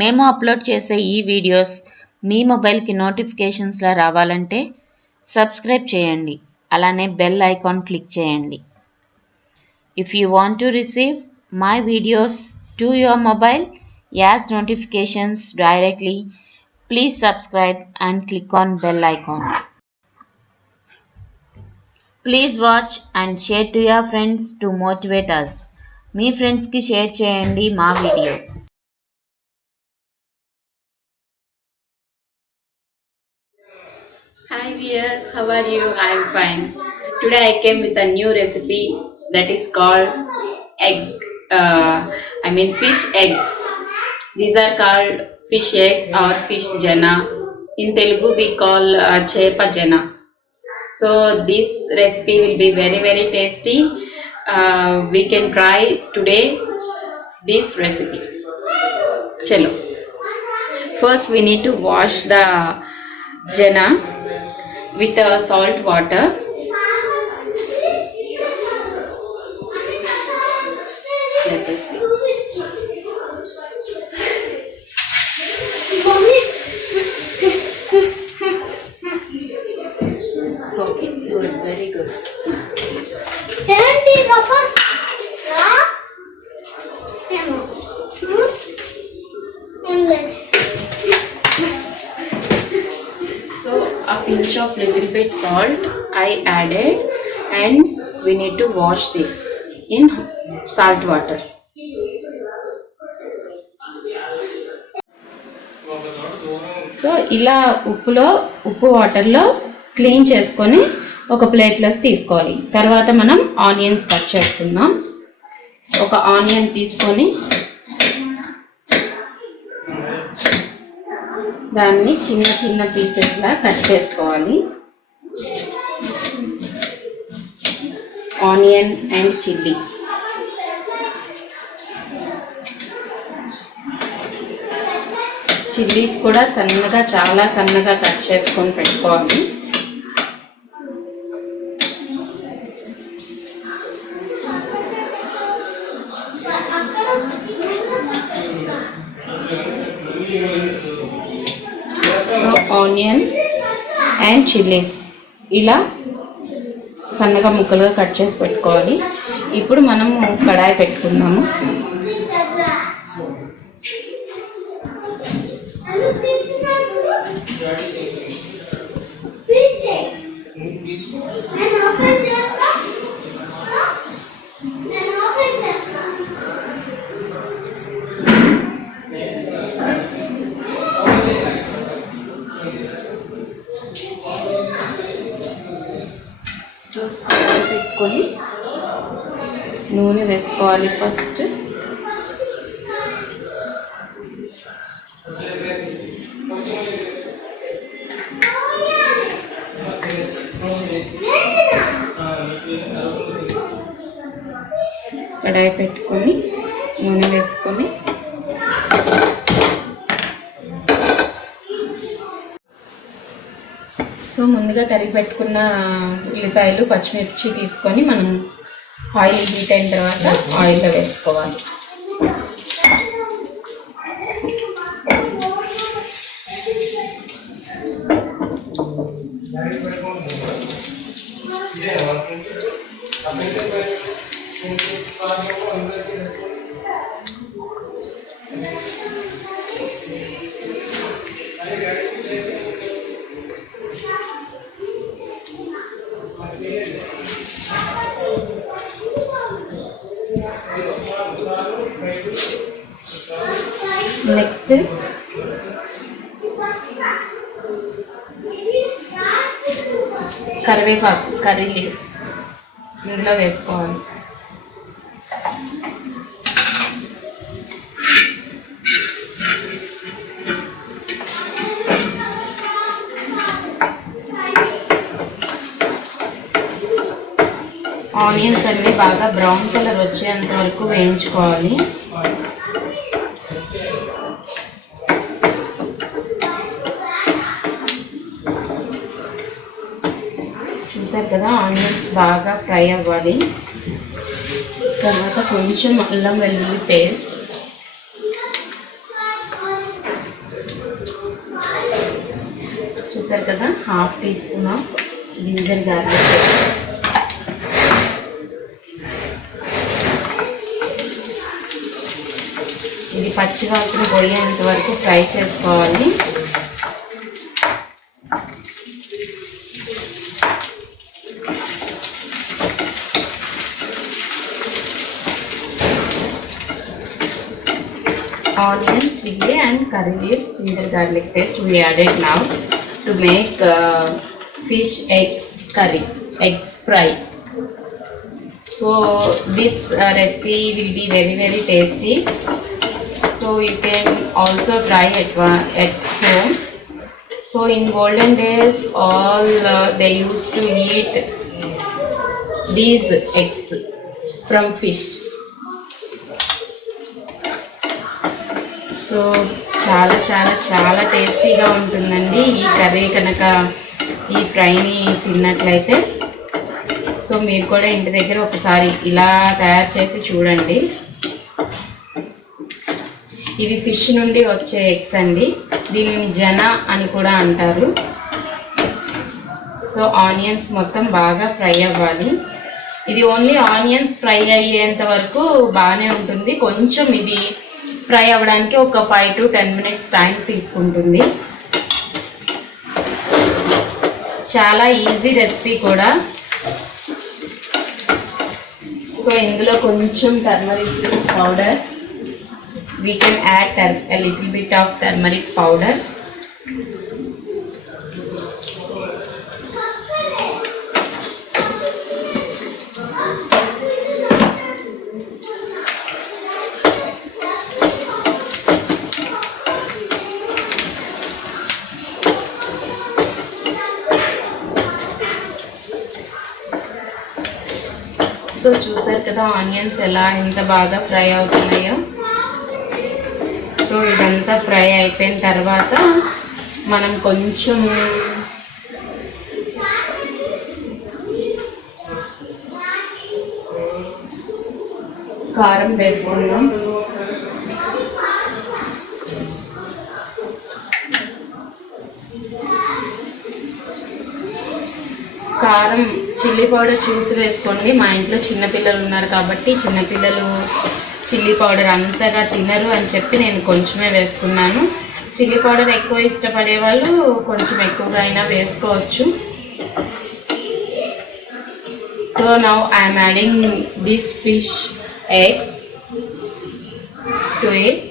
మేము అప్లోడ్ చేసే ఈ వీడియోస్ మీ మొబైల్కి నోటిఫికేషన్స్లా రావాలంటే సబ్స్క్రైబ్ చేయండి, అలానే బెల్ ఐకాన్ క్లిక్ చేయండి. If you want to receive my videos to your mobile as notifications directly, please subscribe and click on bell icon. Please watch and share to your friends to motivate us. మీ ఫ్రెండ్స్కి share చేయండి మా videos. Hi viewers, how are you? I am fine. Today I came with a new recipe that is called fish eggs. These are called fish eggs or fish jana. In Telugu we call chepa jana. So this recipe will be very tasty. We can try today this recipe. Chalo. First we need to wash the jana with salt water. Let us see. Okay, good, very good. So a pinch of little bit salt I added, and we need to wash this in salt water. So ఇలా ఉప్పు వాటర్లో క్లీన్ చేసుకొని ఒక ప్లేట్లోకి తీసుకోవాలి. తర్వాత మనం onions cut చేసుకుందాం. ఒక ఆనియన్ తీసుకొని దాన్ని చిన్న పీసెస్లా కట్ చేసుకోవాలి. ఆనియన్ అండ్ చిల్లీ, చిల్లీస్ కూడా చాలా సన్నగా కట్ చేసుకొని పెట్టుకోవాలి. సో ఆనియన్ అండ్ చిల్లీస్ ఇలా సన్నగా ముక్కలుగా కట్ చేసి పెట్టుకోవాలి. ఇప్పుడు మనము కడాయి పెట్టుకుందాము. పెట్టుకొని నూనె వేసుకోవాలి. ఫస్ట్ కడాయి పెట్టుకొని నూనె వేసుకొని సో ముందుగా తరిగి పెట్టుకున్న ఉల్లిపాయలు పచ్చిమిర్చి తీసుకొని మనం ఆయిల్ హీట్ అయిన తర్వాత ఆయిల్లో వేసుకోవాలి. నెక్స్ట్ కరివేపాకు, కర్రీ లీవ్స్ ఇందులో వేసుకోవాలి. ఆనియన్స్ అన్నీ బాగా బ్రౌన్ కలర్ వచ్చేంత వరకు వేయించుకోవాలి. చూసారు కదా, ఆనియన్స్ బాగా ఫ్రై అవ్వాలి. తర్వాత కొంచెం అల్లం వెల్లుల్లి paste, half teaspoon of ginger garlic paste. ఇది పచ్చివాసన పోయేంత వరకు ఫ్రై చేసుకోవాలి. Onion, chili and curry leaves, ginger garlic paste we added now to make fish eggs curry, eggs fry. So this recipe will be very tasty. So you can also try at home. So in olden days all they used to eat these eggs from fish. So చాలా చాలా చాలా టేస్టీగా ఉంటుందండి ఈ కర్రీ కనుక ఈ ఫ్రైని తిన్నట్లయితే. సో మీరు కూడా ఇంటి దగ్గర ఒకసారి ఇలా తయారు చేసి చూడండి. ఇవి ఫిష్ నుండి వచ్చే ఎగ్స్ అండి. దీనిని జన అని కూడా అంటారు. సో ఆనియన్స్ మొత్తం బాగా ఫ్రై అవ్వాలి. ఇది ఓన్లీ ఆనియన్స్ ఫ్రై అయ్యేంత వరకు బాగానే ఉంటుంది. కొంచెం ఇది ఫ్రై అవ్వడానికి ఒక 5 to 10 minutes టైం తీసుకుంటుంది. చాలా ఈజీ రెసిపీ కూడా. సో ఇందులో కొంచెం turmeric powder, we can add a little bit of turmeric powder. So చూసారు కదా ఆనియన్స్ ఎంత బాగా ఫ్రై అవుతున్నాయో. సో ఇదంతా ఫ్రై అయిపోయిన తర్వాత మనం కొంచెం కారం వేసుకున్నాం. కారం చిల్లీ పౌడర్ చూసి వేసుకోండి. మా ఇంట్లో చిన్నపిల్లలు ఉన్నారు కాబట్టి చిన్నపిల్లలు చిల్లీ పౌడర్ అంతగా తినరు అని చెప్పి నేను కొంచెమే వేసుకున్నాను. చిల్లీ పౌడర్ ఎక్కువ ఇష్టపడే వాళ్ళు కొంచెం ఎక్కువగా అయినా వేసుకోవచ్చు. So now I'm adding this fish eggs to it.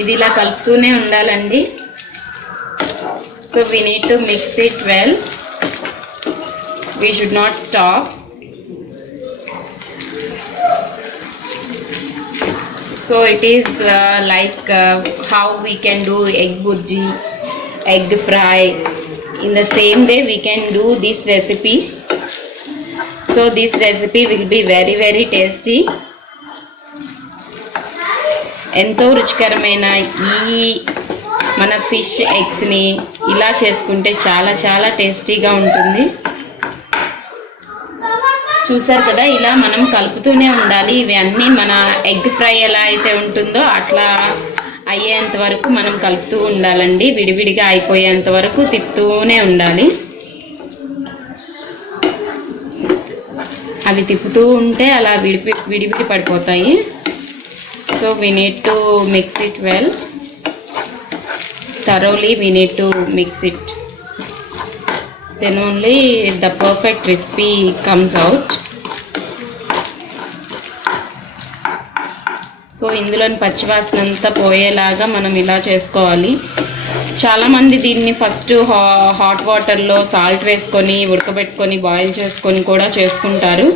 ఇది ఇలా కలుపుతూనే ఉండాలండి. So we need to mix it well. We should not stop. So it is like how we can do egg burji, egg fry. In the same way we can do this recipe. So this recipe will be very tasty. ఎంతో రుచికరమైన ఈ మన ఫిష్ ఎగ్స్ని ఇలా చేసుకుంటే చాలా చాలా టేస్టీగా ఉంటుంది. చూసారు కదా, ఇలా మనం కలుపుతూనే ఉండాలి. ఇవి అన్నీ మన ఎగ్ ఫ్రై ఎలా అయితే ఉంటుందో అట్లా అయ్యేంత వరకు మనం కలుపుతూ ఉండాలండి. విడివిడిగా అయిపోయేంత వరకు తిప్పుతూనే ఉండాలి. అవి తిప్పుతూ ఉంటే అలా విడివిడి పడిపోతాయి. So we need to mix it well. Thoroughly we need to mix it. Then only the perfect recipe comes out. So ఇందులోని పచ్చివాసన అంతా పోయేలాగా మనం ఇలా చేసుకోవాలి. చాలామంది దీన్ని ఫస్ట్ హాట్ వాటర్లో సాల్ట్ వేసుకొని ఉడకబెట్టుకొని బాయిల్ చేసుకొని కూడా చేసుకుంటారు.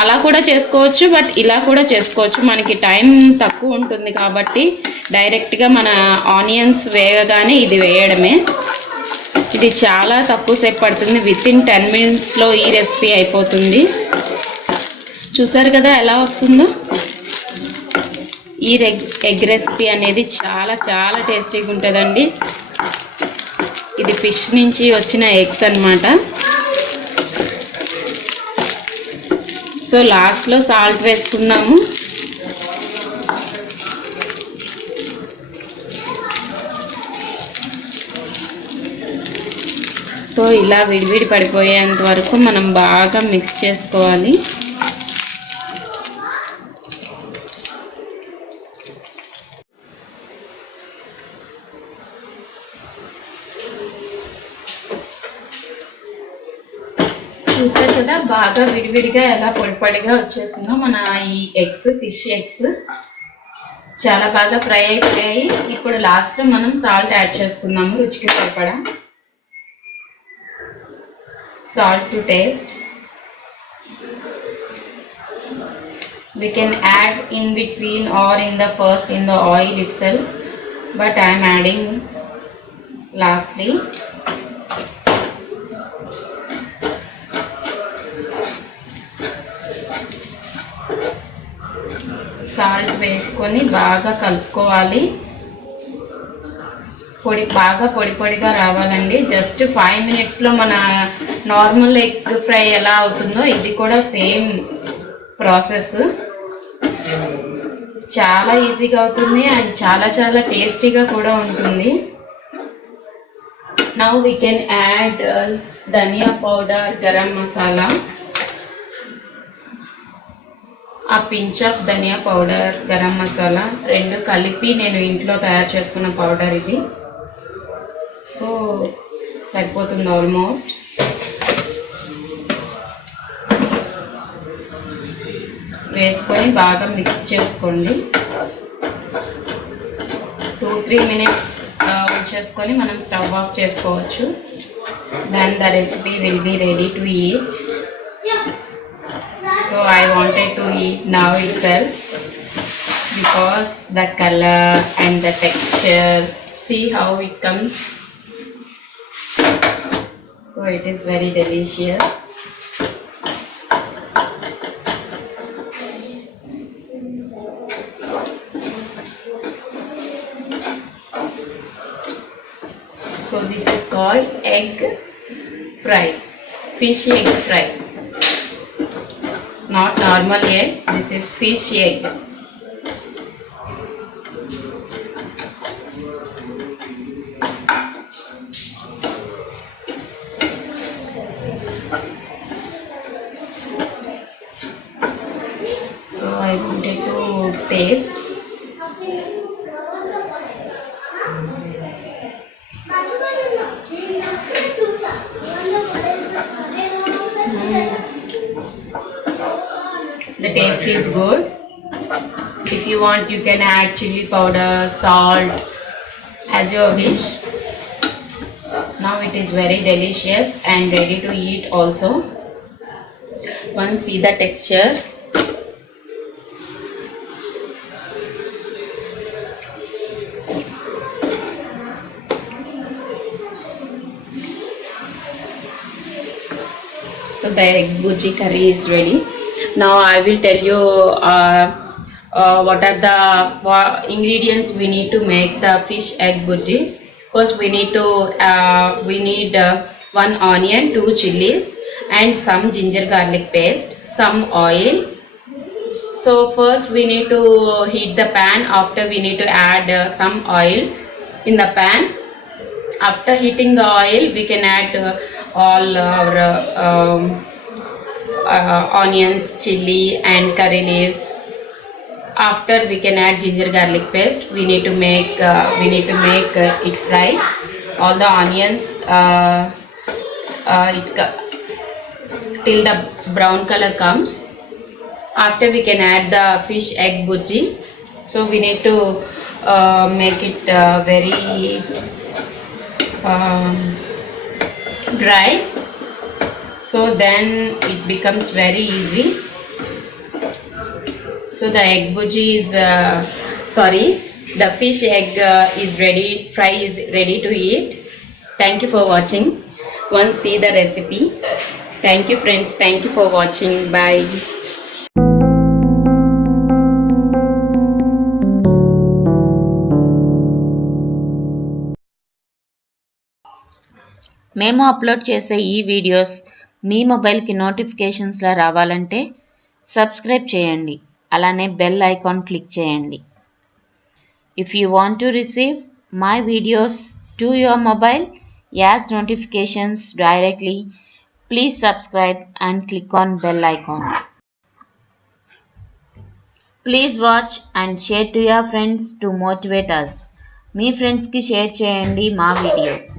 అలా కూడా చేసుకోవచ్చు, బట్ ఇలా కూడా చేసుకోవచ్చు. మనకి టైం తక్కువ ఉంటుంది కాబట్టి డైరెక్ట్గా మన ఆనియన్స్ వేగగానే ఇది వేయడమే. ఇది చాలా తక్కువ సేపు పడుతుంది. వితిన్ 10 minutesలో ఈ రెసిపీ అయిపోతుంది. చూసారు కదా ఎలా వస్తుందో. ఈ ఎగ్ రెసిపీ అనేది చాలా చాలా టేస్టీగా ఉంటుందండి. ఇది ఫిష్ నుంచి వచ్చిన ఎగ్స్ అన్నమాట. సో లాస్ట్లో సాల్ట్ వేసుకుందాము. సో ఇలా విడివిడి పడిపోయేంత వరకు మనం బాగా మిక్స్ చేసుకోవాలి. చూసారు కదా బాగా విడివిడిగా ఎలా పొడిపొడిగా వచ్చేసిందో మన ఈ ఎగ్స్, ఫిష్ ఎగ్స్ చాలా బాగా ఫ్రై అయిపోయాయి. ఇప్పుడు లాస్ట్లో మనం సాల్ట్ యాడ్ చేసుకుందాము. రుచికి సరిపడా salt to taste. We can add in between or in the oil itself, but I am adding lastly. Salt వేసుకొని బాగా కలుపుకోవాలి. బాగా పొడి పొడిగా రావాలండి. జస్ట్ 5 minutesలో మన నార్మల్ ఎగ్ ఫ్రై ఎలా అవుతుందో ఇది కూడా సేమ్ ప్రాసెస్. చాలా ఈజీగా అవుతుంది అండ్ చాలా చాలా టేస్టీగా కూడా ఉంటుంది. Now we can add dhania powder, garam masala, a pinch of dhania powder, garam masala రెండు కలిపి నేను ఇంట్లో తయారు చేసుకున్న పౌడర్ ఇది. సో సరిపోతుంది ఆల్మోస్ట్. వేసుకొని బాగా మిక్స్ చేసుకోండి. 2-3 minutes ఉంచేసుకొని మనం స్టవ్ ఆఫ్ చేసుకోవచ్చు. Then the recipe will be ready to eat. So I wanted to eat now itself because the color and the texture, see how it comes. So it is very delicious. So this is called egg fry, fish egg fry. Not normal egg, this is fish egg. So I wanted to taste. The taste is good. If you want, you can add chili powder, salt, as your wish. Now it is very delicious and ready to eat also. Once see the texture. So the egg bhurji curry is ready. Now I will tell you what are the ingredients we need to make the fish egg bhurji. First we need 1 onion, 2 chilies and some ginger garlic paste, some oil. So first we need to heat the pan. After we need to add some oil in the pan. After heating the oil, we can add all our onions, chili and curry leaves. After we can add ginger garlic paste. We need to make it fry. All the onions till the brown color comes. After we can add the fish egg bhurji. So we need to make it very dry, so then it becomes very easy. So the egg bhuji is the fish egg is ready, fry is ready to eat. Thank you for watching. Once see the recipe. Thank you friends, thank you for watching. Bye. మేము అప్లోడ్ చేసే ఈ వీడియోస్ మీ మొబైల్కి నోటిఫికేషన్స్లా రావాలంటే subscribe చేయండి, అలానే bell icon click చేయండి. If you want to receive my videos to your mobile as notifications directly, please subscribe and click on bell icon. Please watch and share to your friends to motivate us. మీ ఫ్రెండ్స్కి share చేయండి మా వీడియోస్.